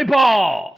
Play ball!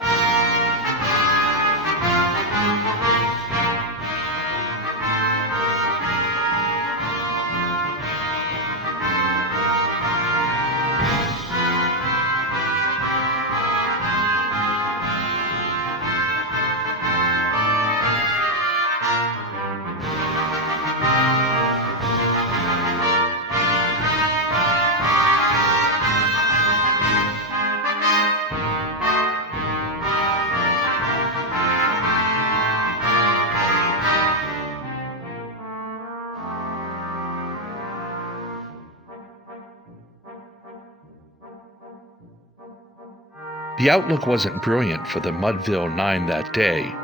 The outlook wasn't brilliant for the Mudville Nine that day.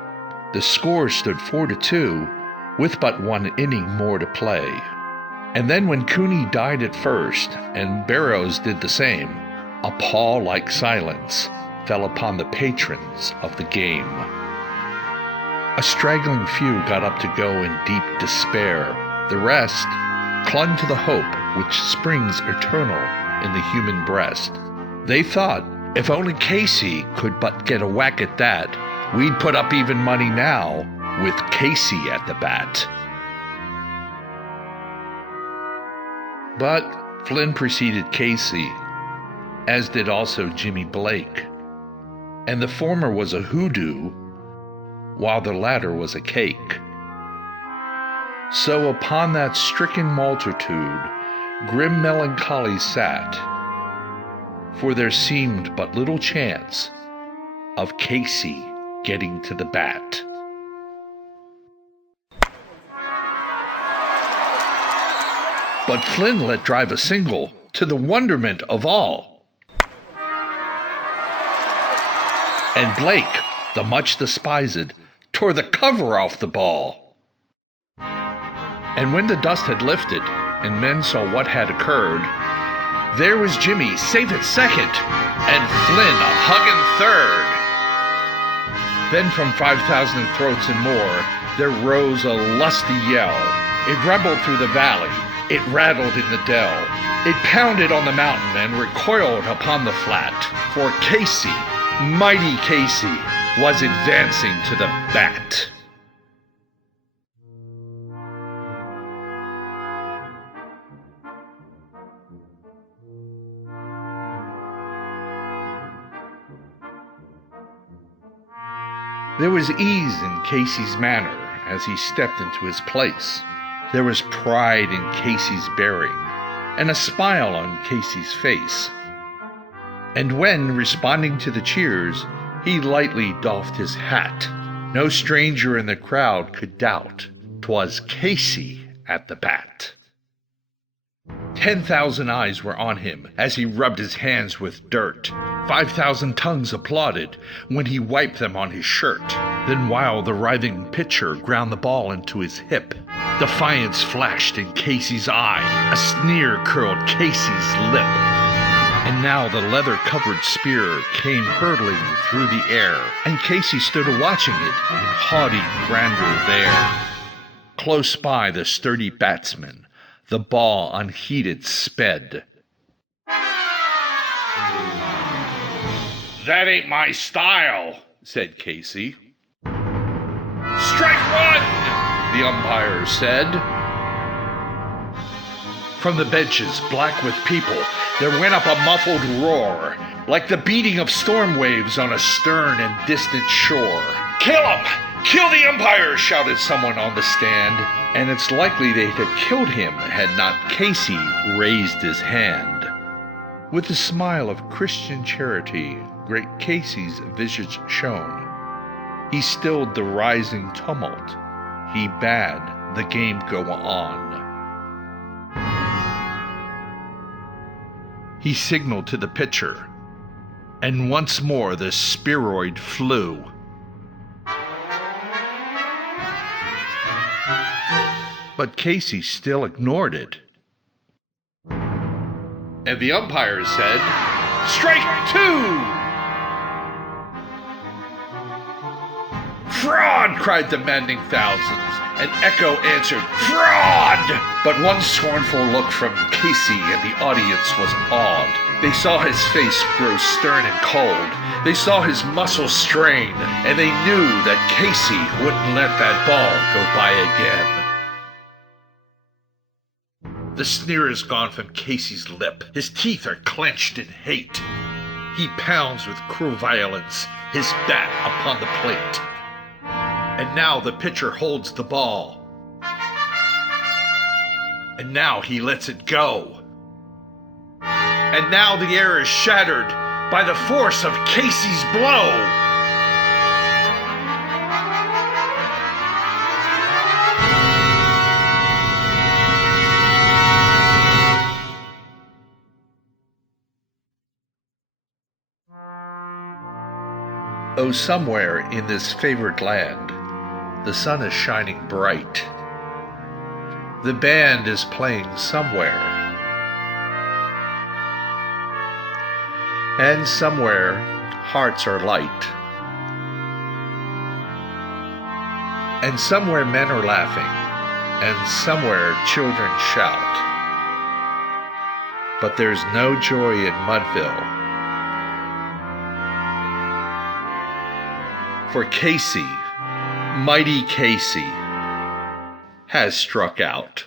The score stood 4-2, with but one inning more to play. And then when Cooney died at first, and Barrows did the same, a pall-like silence fell upon the patrons of the game. A straggling few got up to go in deep despair. The rest clung to the hope which springs eternal in the human breast. They thought, if only Casey could but get a whack at that, we'd put up even money now with Casey at the bat. But Flynn preceded Casey, as did also Jimmy Blake, and the former was a hoodoo, while the latter was a cake. So upon that stricken multitude, grim melancholy sat, for there seemed but little chance of Casey getting to the bat. But Flynn let drive a single, to the wonderment of all. And Blake, the much despised, tore the cover off the ball. And when the dust had lifted, and men saw what had occurred, there was Jimmy safe at second, and Flynn a hugging third. Then from 5,000 throats and more, there rose a lusty yell. It rumbled through the valley, it rattled in the dell, it pounded on the mountain and recoiled upon the flat. For Casey, mighty Casey, was advancing to the bat. There was ease in Casey's manner as he stepped into his place. There was pride in Casey's bearing, and a smile on Casey's face. And when, responding to the cheers, he lightly doffed his hat, no stranger in the crowd could doubt 'twas Casey at the bat. 10,000 eyes were on him as he rubbed his hands with dirt. 5,000 tongues applauded when he wiped them on his shirt. Then while the writhing pitcher ground the ball into his hip, defiance flashed in Casey's eye, a sneer curled Casey's lip. And now the leather-covered spear came hurtling through the air, and Casey stood a-watching it in haughty grandeur there. Close by the sturdy batsman, the ball unheeded sped. "That ain't my style," said Casey. "Strike one," the umpire said. From the benches, black with people, there went up a muffled roar, like the beating of storm waves on a stern and distant shore. "Kill him! Kill the umpire!" shouted someone on the stand, and it's likely they'd have killed him had not Casey raised his hand. With a smile of Christian charity, great Casey's visage shone. He stilled the rising tumult. He bade the game go on. He signaled to the pitcher, and once more the spheroid flew. But Casey still ignored it. And the umpire said, "Strike two!" "Fraud!" cried the maddening thousands. An echo answered, "Fraud!" But one scornful look from Casey and the audience was awed. They saw his face grow stern and cold, They saw his muscles strain, and they knew that Casey wouldn't let that ball go by again. The sneer is gone from Casey's lip. His teeth are clenched in hate. He pounds with cruel violence his bat upon the plate. And now the pitcher holds the ball. And now he lets it go. And now the air is shattered by the force of Casey's blow. Oh, somewhere in this favored land, the sun is shining bright. The band is playing somewhere. And somewhere, hearts are light. And somewhere men are laughing, and somewhere children shout. But there's no joy in Mudville. For Casey, mighty Casey, has struck out.